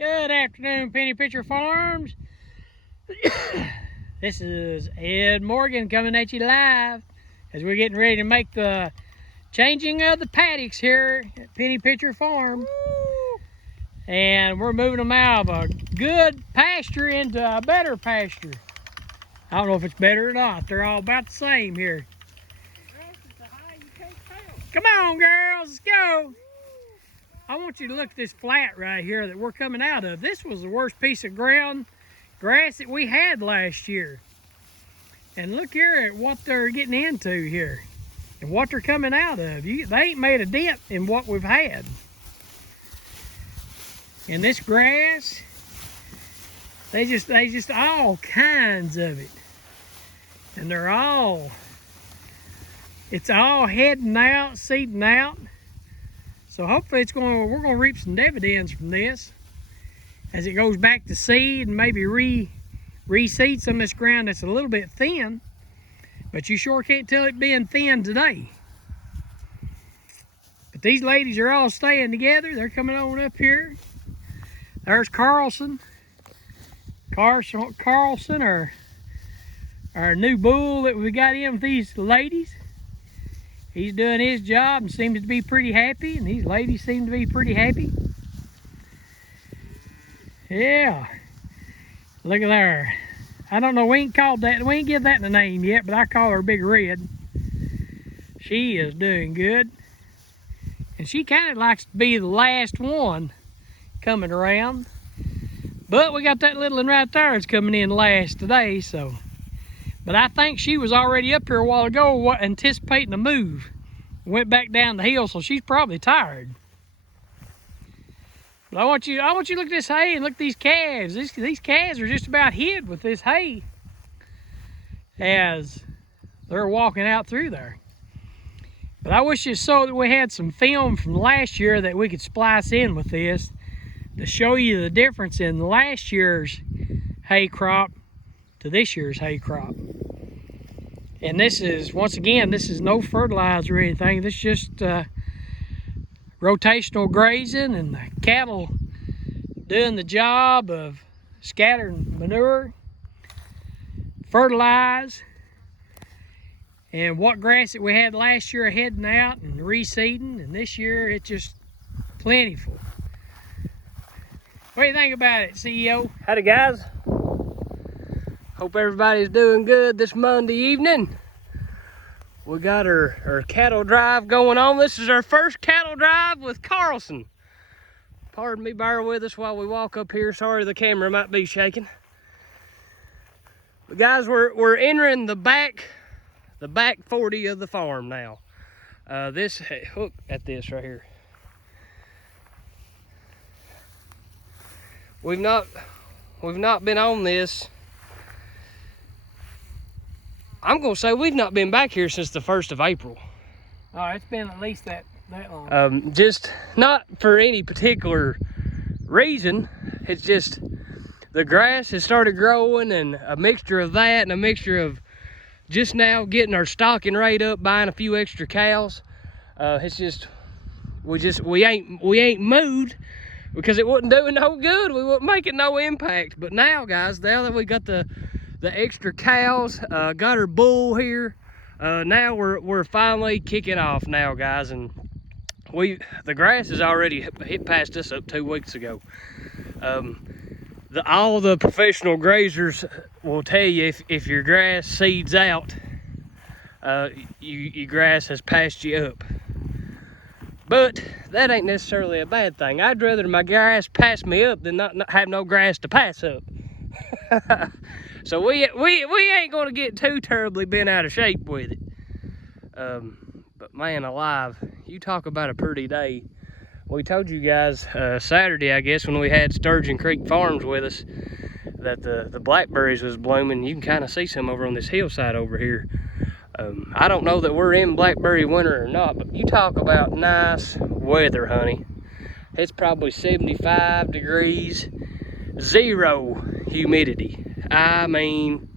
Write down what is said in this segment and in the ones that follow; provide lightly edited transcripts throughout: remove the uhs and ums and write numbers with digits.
Good afternoon, Penny Pitcher Farms. This is Ed Morgan coming at you live as we're getting ready to make the changing of the paddocks here at Penny Pitcher Farm. And we're moving them out of a good pasture into a better pasture. I don't know if it's better or not. They're all about the same here. Come on, girls, let's go. I want you to look at this flat right here that we're coming out of. This was the worst piece of grass that we had last year. And look here at what they're getting into here and what they're coming out of. They ain't made a dent in what we've had. And this grass, they just all kinds of it. And it's all heading out, seeding out. So hopefully we're gonna reap some dividends from this as it goes back to seed and maybe reseed some of this ground that's a little bit thin, but you sure can't tell it being thin today. But these ladies are all staying together. They're coming on up here. There's Carlson, our new bull that we got in with these ladies. He's doing his job and seems to be pretty happy, and these ladies seem to be pretty happy. Yeah, look at there. I don't know, we ain't give that a name yet, but I call her Big Red. She is doing good. And she kind of likes to be the last one coming around. But we got that little one right there that's coming in last today, so. But I think she was already up here a while ago anticipating a move. Went back down the hill, so she's probably tired. But I want you to look at this hay and look at these calves. These calves are just about hid with this hay as they're walking out through there. But I wish you saw that we had some film from last year that we could splice in with this to show you the difference in last year's hay crop to this year's hay crop. And this is, once again, this is no fertilizer or anything. This is just rotational grazing and the cattle doing the job of scattering manure, fertilize, and what grass that we had last year heading out and reseeding, and this year it's just plentiful. What do you think about it, CEO? Howdy, guys. Hope everybody's doing good this Monday evening. We got our cattle drive going on. This is our first cattle drive with Carlson. Pardon me, bear with us while we walk up here. Sorry the camera might be shaking. But guys, we're entering the back 40 of the farm now. Look at this right here. We've not been on this. I'm gonna say we've not been back here since the 1st of April. Oh, it's been at least that long. Just not for any particular reason. It's just the grass has started growing, and a mixture of that and a mixture of just now getting our stocking rate up, buying a few extra cows. It's just we ain't moved because it wasn't doing no good. We wasn't making no impact. But now, guys, now that we got the extra cows, got our bull here, now we're finally kicking off now, guys. And the grass has already hit past us up 2 weeks ago. All the professional grazers will tell you if your grass seeds out, your grass has passed you up. But that ain't necessarily a bad thing. I'd rather my grass pass me up than not have no grass to pass up. So we ain't gonna get too terribly bent out of shape with it. But man alive, you talk about a pretty day. We told you guys Saturday, I guess, when we had Sturgeon Creek Farms with us, that the blackberries was blooming. You can kind of see some over on this hillside over here. I don't know that we're in blackberry winter or not, but you talk about nice weather, honey. It's probably 75 degrees, 0 humidity. I mean,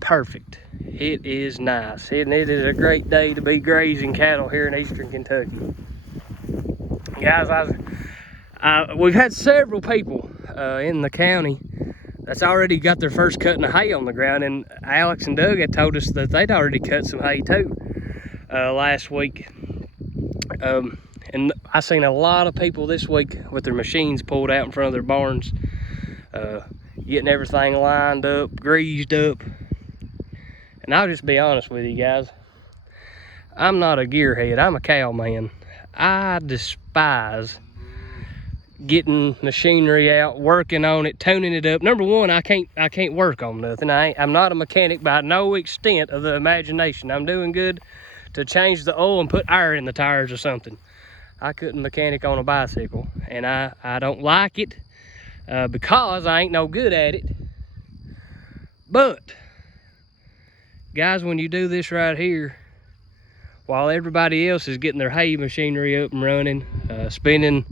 perfect. It is nice, and it is a great day to be grazing cattle here in eastern Kentucky. Guys, We've had several people in the county that's already got their first cutting of hay on the ground, and Alex and Doug had told us that they'd already cut some hay too last week. And I seen a lot of people this week with their machines pulled out in front of their barns, getting everything lined up, greased up. And I'll just be honest with you guys, I'm not a gearhead, I'm a cow man. I despise getting machinery out, working on it, tuning it up. Number one, I can't work on nothing. I'm not a mechanic by no extent of the imagination. I'm doing good to change the oil and put air in the tires or something. I couldn't mechanic on a bicycle, and I don't like it because I ain't no good at it. But guys, when you do this right here, while everybody else is getting their hay machinery up and running, spending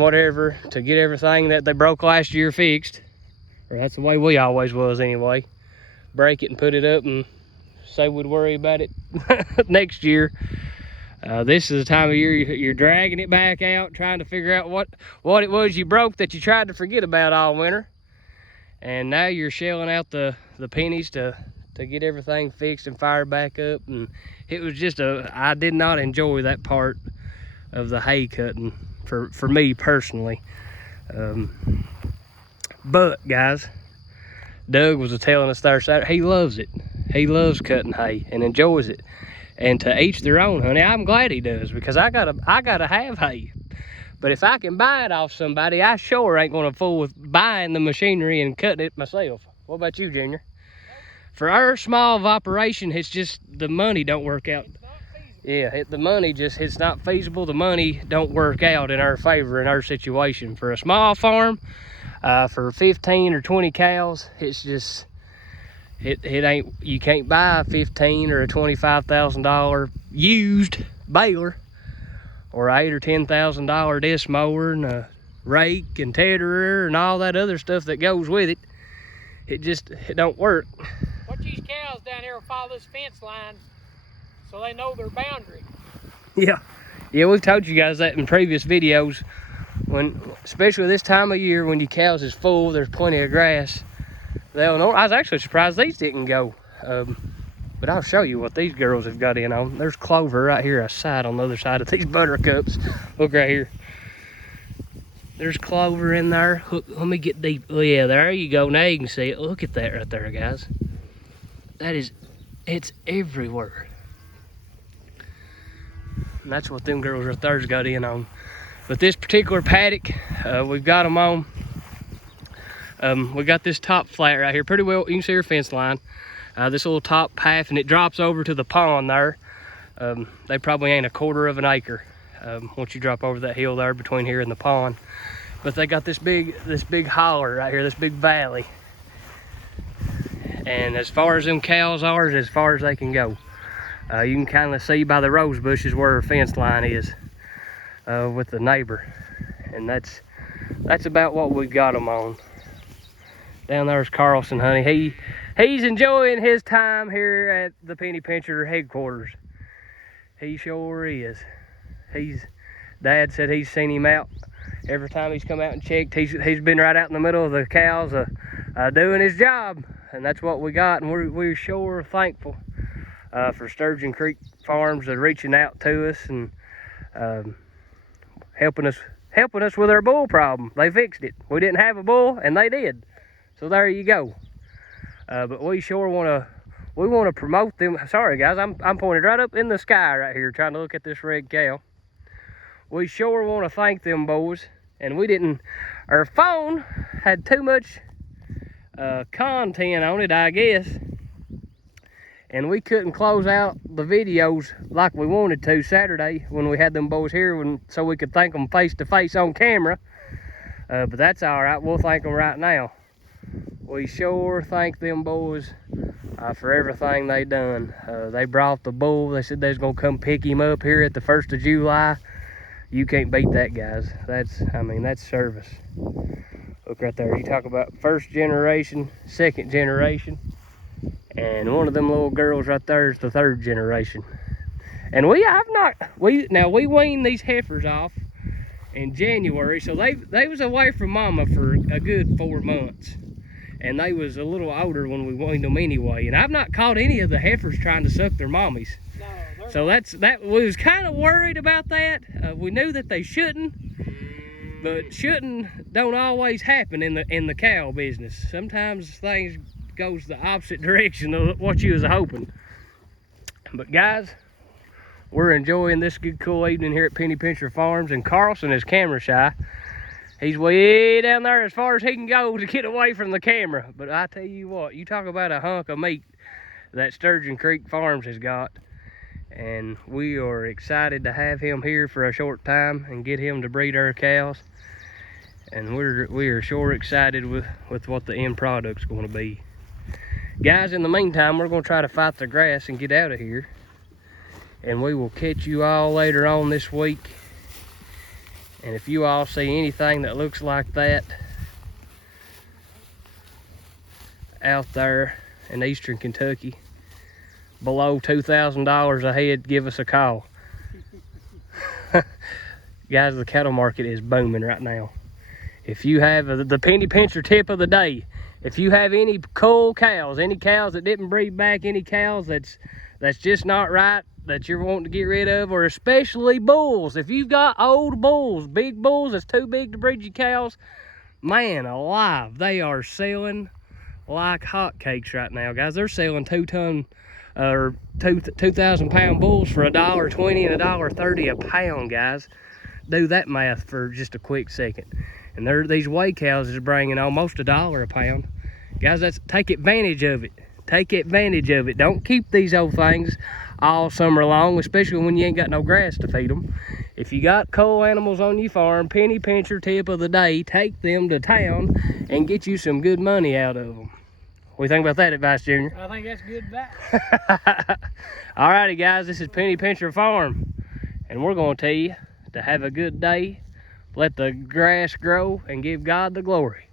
whatever to get everything that they broke last year fixed, or that's the way we always was anyway, break it and put it up and say we'd worry about it next year. This is the time of year you're dragging it back out, trying to figure out what it was you broke that you tried to forget about all winter, and now you're shelling out the pennies to get everything fixed and fired back up. And it was just I did not enjoy that part of the hay cutting for me personally. But guys, Doug was telling us there Saturday, he loves it. He loves cutting hay and enjoys it. And to each their own, honey. I'm glad he does, because I gotta have hay. But if I can buy it off somebody, I sure ain't gonna fool with buying the machinery and cutting it myself. What about you, Junior? For our small of operation, it's just the money don't work out. Yeah, the money just, it's not feasible. The money don't work out in our favor in our situation. For a small farm, for 15 or 20 cows, it's just, it ain't, you can't buy a $15,000 or a $25,000 used baler, or $8,000 or $10,000 disc mower and a rake and tetherer and all that other stuff that goes with it. It don't work. Watch these cows down here will follow this fence line so they know their boundary. Yeah, we've told you guys that in previous videos. When, especially this time of year when your cows is full, there's plenty of grass, they'll know. I was actually surprised these didn't go. But I'll show you what these girls have got in on. There's clover right here aside on the other side of these buttercups. Look right here. There's clover in there. Look, let me get deep. Oh yeah, there you go. Now you can see it. Look at that right there, guys. That is, it's everywhere. And that's what them girls right there's got in on. But this particular paddock, we've got them on. We got this top flat right here. Pretty well, you can see our fence line. This little top half, and it drops over to the pond there. They probably ain't a quarter of an acre once you drop over that hill there between here and the pond. But they got this big holler right here, this big valley. And as far as them cows are, as far as they can go. You can kind of see by the rose bushes where our fence line is with the neighbor. And that's about what we've got them on. Down there's Carlson, honey. He's enjoying his time here at the Penny Pincher headquarters. He sure is. Dad said he's seen him out every time he's come out and checked. He's been right out in the middle of the cows doing his job. And that's what we got, and we're sure thankful for Sturgeon Creek Farms reaching out to us and helping us with our bull problem. They fixed it. We didn't have a bull, and they did. So there you go. But we sure want to promote them. Sorry guys, I'm pointed right up in the sky right here trying to look at this red cow. We sure want to thank them boys, and our phone had too much content on it, I guess, and we couldn't close out the videos like we wanted to Saturday when we had them boys here, so we could thank them face to face on camera. But that's all right. We'll thank them right now. We sure thank them boys for everything they done. They brought the bull. They said they was gonna come pick him up here at the 1st of July. You can't beat that, guys. That's service. Look right there. You talk about first generation, second generation, and one of them little girls right there is the 3rd generation. And we wean these heifers off in January. So they was away from mama for a good 4 months. And they was a little older when we weaned them anyway. And I've not caught any of the heifers trying to suck their mommies. No, so we was kind of worried about that. We knew that they shouldn't, but shouldn't don't always happen in the cow business. Sometimes things goes the opposite direction of what you was hoping. But guys, we're enjoying this good cool evening here at Penny Pincher Farms, and Carlson is camera shy. He's way down there as far as he can go to get away from the camera. But I tell you what, you talk about a hunk of meat that Sturgeon Creek Farms has got. And we are excited to have him here for a short time and get him to breed our cows. And we are sure excited with what the end product's going to be. Guys, in the meantime, we're going to try to fight the grass and get out of here. And we will catch you all later on this week. And if you all see anything that looks like that out there in eastern Kentucky, below $2,000 a head, give us a call. Guys, the cattle market is booming right now. If you have the penny pincher tip of the day, if you have any cool cows, any cows that didn't breed back, any cows that's just not right, that you're wanting to get rid of, or especially bulls. If you've got old bulls, big bulls that's too big to breed your cows, man alive, they are selling like hotcakes right now, guys. They're selling 2,000 pound bulls for $1.20 and $1.30 a pound, guys. Do that math for just a quick second. And these weigh cows is bringing almost $1 a pound. Guys, take advantage of it. Take advantage of it. Don't keep these old things all summer long, especially when you ain't got no grass to feed them. If you got coal animals on your farm, penny pincher tip of the day, take them to town and get you some good money out of them. What do you think about that advice, Junior? I think that's good advice. Alrighty, guys, this is Penny Pincher Farm, and we're going to tell you to have a good day, let the grass grow, and give God the glory.